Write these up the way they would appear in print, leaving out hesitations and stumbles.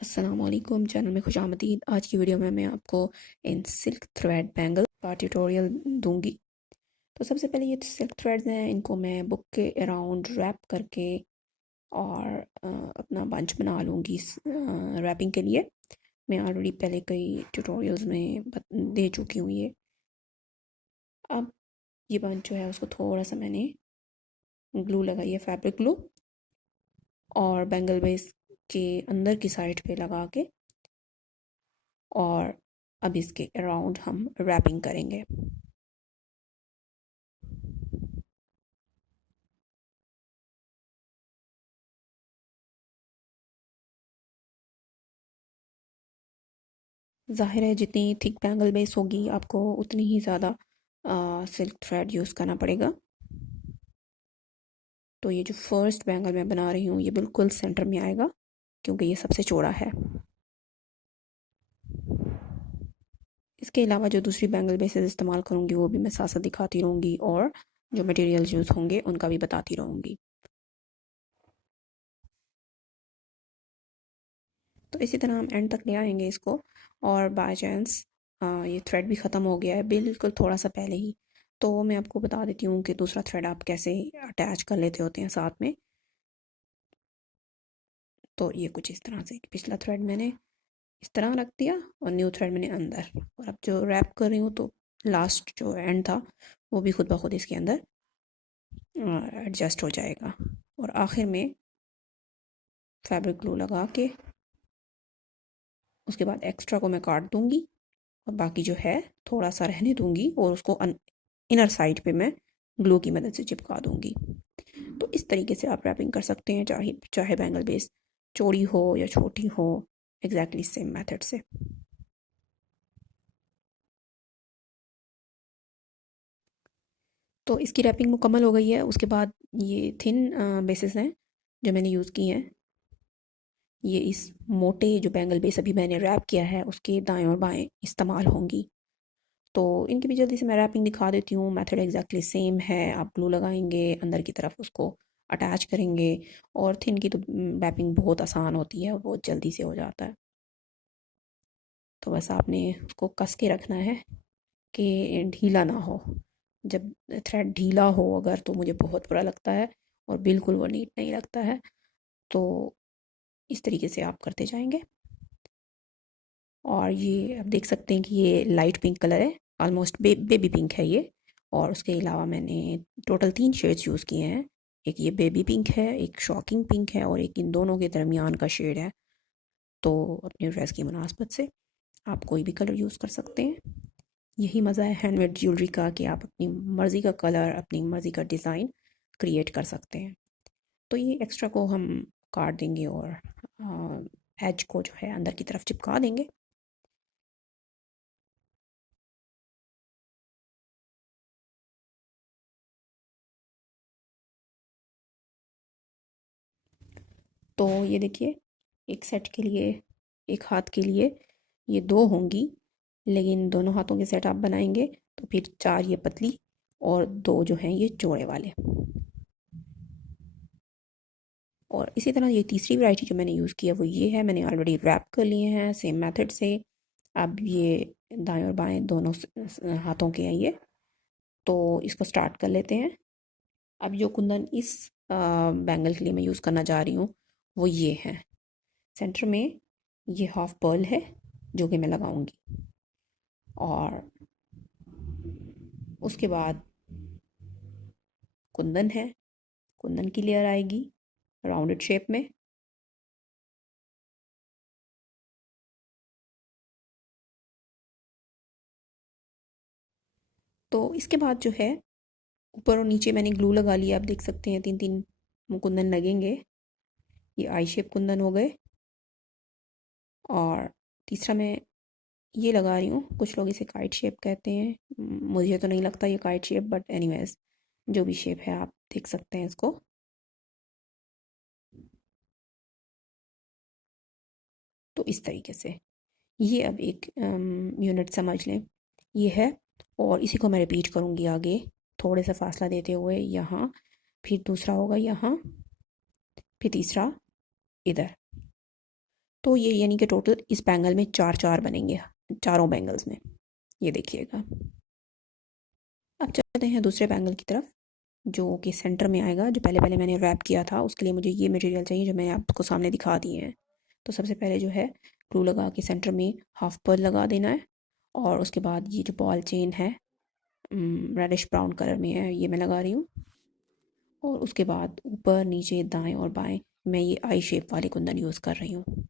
अस्सलामुअलैकुम, चैनल में खुशामदीद। आज की वीडियो में मैं आपको इन सिल्क थ्रेड बैंगल का ट्यूटोरियल दूंगी। तो सबसे पहले ये सिल्क थ्रेड्स हैं, इनको मैं बुक के अराउंड रैप करके और अपना बंच बना लूँगी रैपिंग के लिए। मैं ऑलरेडी पहले कई ट्यूटोरियल्स में दे चुकी हूँ ये। अब ये बंच जो है उसको थोड़ा सा मैंने ग्लू लगाई है, फैब्रिक ग्लू, और बैंगल बेस के अंदर की साइड पे लगा के, और अब इसके अराउंड हम रैपिंग करेंगे। ज़ाहिर है जितनी थिक बैंगल बेस होगी आपको उतनी ही ज़्यादा सिल्क थ्रेड यूज़ करना पड़ेगा। तो ये जो फर्स्ट बैंगल मैं बना रही हूँ ये बिल्कुल सेंटर में आएगा क्योंकि ये सबसे चौड़ा है। इसके अलावा जो दूसरी बैंगल बेसेस इस्तेमाल करूँगी वो भी मैं साथ साथ दिखाती रहूँगी, और जो मटेरियल्स यूज़ होंगे उनका भी बताती रहूँगी। तो इसी तरह हम एंड तक ले आएंगे इसको। और बाय चांस ये थ्रेड भी ख़त्म हो गया है बिल्कुल थोड़ा सा पहले ही, तो मैं आपको बता देती हूँ कि दूसरा थ्रेड आप कैसे अटैच कर लेते होते हैं साथ में। तो ये कुछ इस तरह से, पिछला थ्रेड मैंने इस तरह रख दिया और न्यू थ्रेड मैंने अंदर, और अब जो रैप कर रही हूँ तो लास्ट जो एंड था वो भी खुद ब खुद इसके अंदर एडजस्ट हो जाएगा। और आखिर में फैब्रिक ग्लू लगा के उसके बाद एक्स्ट्रा को मैं काट दूँगी और बाकी जो है थोड़ा सा रहने दूँगी और उसको इनर साइड पे मैं ग्लू की मदद से चिपका दूँगी। तो इस तरीके से आप रैपिंग कर सकते हैं, चाहे चाहे बैंगल बेस चौड़ी हो या छोटी हो, एग्जैक्टली सेम मेथड से। तो इसकी रैपिंग मुकम्मल हो गई है। उसके बाद ये थिन बेसिस हैं जो मैंने यूज़ की हैं, ये इस मोटे जो बैंगल बेस अभी मैंने रैप किया है उसके दाएं और बाएं इस्तेमाल होंगी। तो इनकी भी जल्दी से मैं रैपिंग दिखा देती हूँ। मेथड एग्जैक्टली सेम है। आप ग्लू लगाएंगे, अंदर की तरफ उसको अटैच करेंगे, और थिन की तो रैपिंग बहुत आसान होती है, बहुत जल्दी से हो जाता है। तो बस आपने उसको कस के रखना है कि ढीला ना हो। जब थ्रेड ढीला हो अगर, तो मुझे बहुत बुरा लगता है और बिल्कुल वो नीट नहीं लगता है। तो इस तरीके से आप करते जाएंगे। और ये आप देख सकते हैं कि ये लाइट पिंक कलर है, ऑलमोस्ट बेबी पिंक है ये। और उसके अलावा मैंने टोटल 3 शेड्स यूज़ किए हैं। एक ये बेबी पिंक है, एक शॉकिंग पिंक है, और एक इन दोनों के दरमियान का शेड है। तो अपनी ड्रेस की मुनासबत से आप कोई भी कलर यूज़ कर सकते हैं। यही मज़ा है हैंडमेड ज्वेलरी का कि आप अपनी मर्ज़ी का कलर, अपनी मर्ज़ी का डिज़ाइन क्रिएट कर सकते हैं। तो ये एक्स्ट्रा को हम काट देंगे और एज को जो है अंदर की तरफ चिपका देंगे। तो ये देखिए, एक सेट के लिए, एक हाथ के लिए ये 2 होंगी, लेकिन दोनों हाथों के सेट आप बनाएंगे तो फिर 4 ये पतली और 2 जो हैं ये चौड़े वाले। और इसी तरह ये तीसरी वैरायटी जो मैंने यूज़ किया वो ये है, मैंने ऑलरेडी रैप कर लिए हैं सेम मेथड से। अब ये दाएं और बाएं दोनों हाथों के हैं ये। तो इसको स्टार्ट कर लेते हैं। अब जो कुंदन इस बैंगल के लिए मैं यूज़ करना जा रही हूँ वो ये है। सेंटर में ये हाफ पर्ल है जो कि मैं लगाऊंगी, और उसके बाद कुंदन है, कुंदन की लेयर आएगी राउंडेड शेप में। तो इसके बाद जो है ऊपर और नीचे मैंने ग्लू लगा लिया, आप देख सकते हैं 3-3 कुंदन लगेंगे। ये आई शेप कुंदन हो गए। और तीसरा मैं ये लगा रही हूँ, कुछ लोग इसे काइट शेप कहते हैं, मुझे तो नहीं लगता ये काइट शेप, बट एनीवेज जो भी शेप है आप देख सकते हैं इसको। तो इस तरीके से ये अब एक यूनिट समझ लें ये है। और इसी को मैं रिपीट करूँगी आगे, थोड़े से फासला देते हुए यहाँ, फिर दूसरा होगा यहाँ, फिर तीसरा इधर। तो ये यानी कि टोटल इस बैंगल में चार चार बनेंगे, चारों बैंगल्स में, ये देखिएगा। अब चलते हैं दूसरे बैंगल की तरफ, जो कि सेंटर में आएगा। जो पहले पहले मैंने रैप किया था उसके लिए मुझे ये मटेरियल चाहिए जो मैंने आपको सामने दिखा दिए हैं। तो सबसे पहले जो है ग्लू लगा के सेंटर में हाफ पर्ल लगा देना है, और उसके बाद ये जो बॉल चेन है रेडिश ब्राउन कलर में है, ये मैं लगा रही हूँ। और उसके बाद ऊपर नीचे दाएं और बाएं मैं ये आई शेप वाले कुंदन यूज़ कर रही हूँ।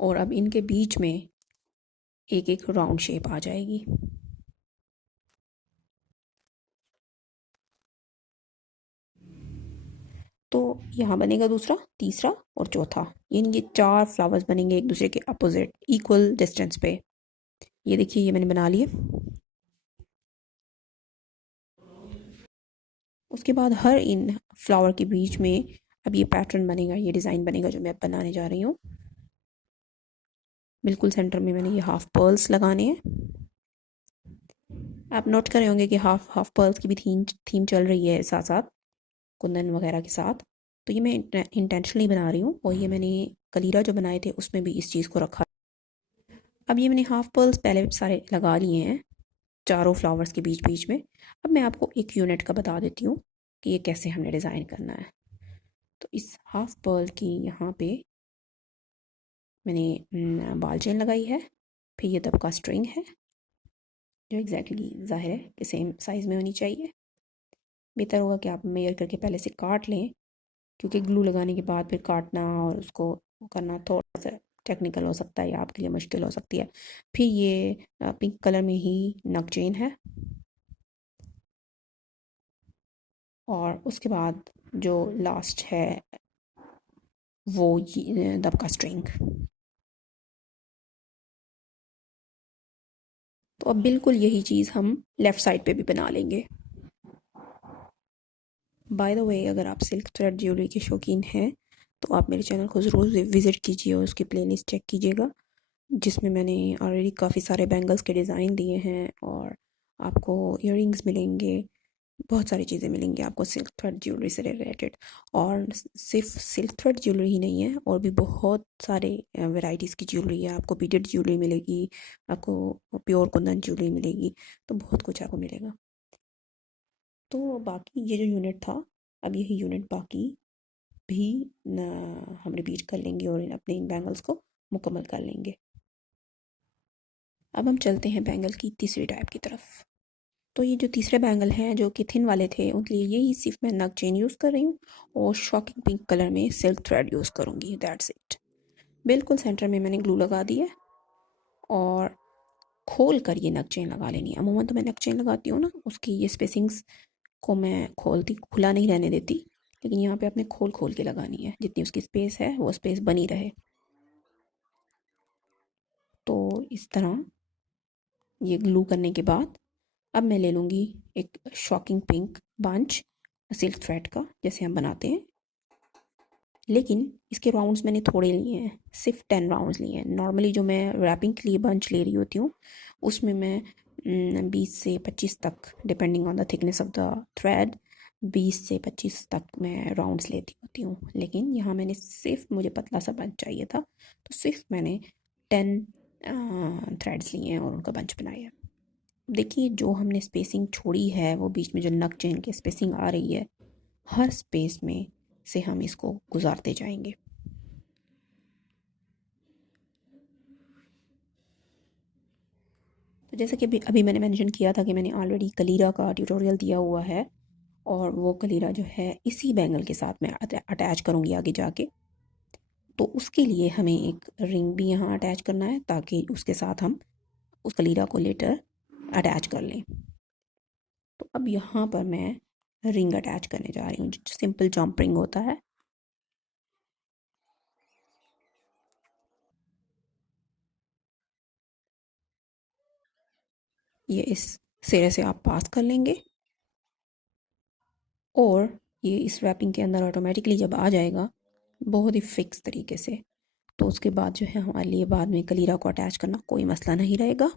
और अब इनके बीच में एक एक राउंड शेप आ जाएगी। तो यहाँ बनेगा दूसरा, तीसरा और चौथा, यानी ये चार फ्लावर्स बनेंगे एक दूसरे के अपोजिट इक्वल डिस्टेंस पे। ये देखिए ये मैंने बना लिए। उसके बाद हर इन फ्लावर के बीच में अब ये पैटर्न बनेगा, ये डिज़ाइन बनेगा जो मैं अब बनाने जा रही हूँ। बिल्कुल सेंटर में मैंने ये हाफ पर्ल्स लगाने हैं। आप नोट कर रहे होंगे कि हाफ हाफ पर्ल्स की भी थीम चल रही है साथ साथ कुंदन वगैरह के साथ। तो ये मैं इंटेंशनली बना रही हूँ, और ये मैंने कलीरा जो बनाए थे उसमें भी इस चीज़ को रखा। अब ये मैंने हाफ पर्ल्स पहले सारे लगा लिए हैं चारों फ्लावर्स के बीच बीच में। अब मैं आपको एक यूनिट का बता देती हूँ कि ये कैसे हमने डिज़ाइन करना है। तो इस हाफ पर्ल की यहाँ पे मैंने बॉल चेन लगाई है, फिर ये दबका स्ट्रिंग है जो एग्जैक्टली जाहिर है कि सेम साइज़ में होनी चाहिए। बेहतर होगा कि आप मेयर करके पहले से काट लें, क्योंकि ग्लू लगाने के बाद फिर काटना और उसको करना थोड़ा सा टेक्निकल हो सकता है या आपके लिए मुश्किल हो सकती है। फिर ये पिंक कलर में ही नक चेन है, और उसके बाद जो लास्ट है वो दबका स्ट्रिंग। तो अब बिल्कुल यही चीज़ हम लेफ़्ट साइड पे भी बना लेंगे। बाय द वे, अगर आप सिल्क थ्रेड ज्वेलरी के शौकीन हैं तो आप मेरे चैनल को ज़रूर विज़िट कीजिए और उसकी प्लेलिस्ट चेक कीजिएगा, जिसमें मैंने ऑलरेडी काफ़ी सारे बैंगल्स के डिज़ाइन दिए हैं, और आपको इयररिंग्स मिलेंगे, बहुत सारी चीज़ें मिलेंगी आपको सिल्क थ्रेड ज्वेलरी से रिलेटेड। और सिर्फ सिल्क थ्रेड ज्वेलरी ही नहीं है, और भी बहुत सारे वैरायटीज़ की ज्वेलरी है। आपको बीटेड ज्वेलरी मिलेगी, आपको प्योर कुंदन ज्वेलरी मिलेगी, तो बहुत कुछ आपको मिलेगा। तो बाकी ये जो यूनिट था, अब यही यूनिट बाकी भी हम रिपीट कर लेंगे और अपने इन बैंगल्स को मुकम्मल कर लेंगे। अब हम चलते हैं बैंगल की तीसरी टाइप की तरफ। तो ये जो तीसरे बैंगल हैं जो कि थिन वाले थे, उनके लिए यही सिर्फ मैं नग चेन यूज़ कर रही हूँ और शॉकिंग पिंक कलर में सिल्क थ्रेड यूज़ करूँगी, दैट्स इट। बिल्कुल सेंटर में मैंने ग्लू लगा दी है, और खोल कर ये नग चेन लगा लेनी है। अमूमन तो मैं नग चेन लगाती हूँ ना, उसकी ये स्पेसिंग्स को मैं खोलती खुला नहीं रहने देती, लेकिन यहाँ पे आपने खोल खोल के लगानी है, जितनी उसकी स्पेस है वो स्पेस बनी रहे। तो इस तरह ये ग्लू करने के बाद अब मैं ले लूँगी एक shocking pink bunch silk thread का, जैसे हम बनाते हैं, लेकिन इसके राउंड्स मैंने थोड़े लिए हैं, सिर्फ 10 राउंड्स लिए हैं। नॉर्मली जो मैं रैपिंग के लिए बंच ले रही होती हूँ उसमें मैं 20 से 25 तक, depending on the thickness of the thread, 20 से 25 तक मैं राउंड्स लेती होती हूँ। लेकिन यहाँ मैंने सिर्फ, मुझे पतला सा बंच चाहिए था, तो सिर्फ मैंने 10 थ्रेड्स लिए हैं और उनका बंच बनाया है। देखिए जो हमने स्पेसिंग छोड़ी है, वो बीच में जो नक चेन की स्पेसिंग आ रही है, हर स्पेस में से हम इसको गुजारते जाएंगे। तो जैसा कि अभी मैंने मेंशन किया था कि मैंने ऑलरेडी कलीरा का ट्यूटोरियल दिया हुआ है, और वो कलीरा जो है इसी बैंगल के साथ मैं अटैच करूँगी आगे जाके। तो उसके लिए हमें एक रिंग भी यहाँ अटैच करना है, ताकि उसके साथ हम उस कलीरा को लेटर अटैच कर लें। तो अब यहाँ पर मैं रिंग अटैच करने जा रही हूँ, जो सिंपल जंप रिंग होता है। ये इस सिरे से आप पास कर लेंगे, और ये इस रैपिंग के अंदर ऑटोमेटिकली जब आ जाएगा बहुत ही फिक्स तरीके से, तो उसके बाद जो है हमारे लिए बाद में कलीरा को अटैच करना कोई मसला नहीं रहेगा।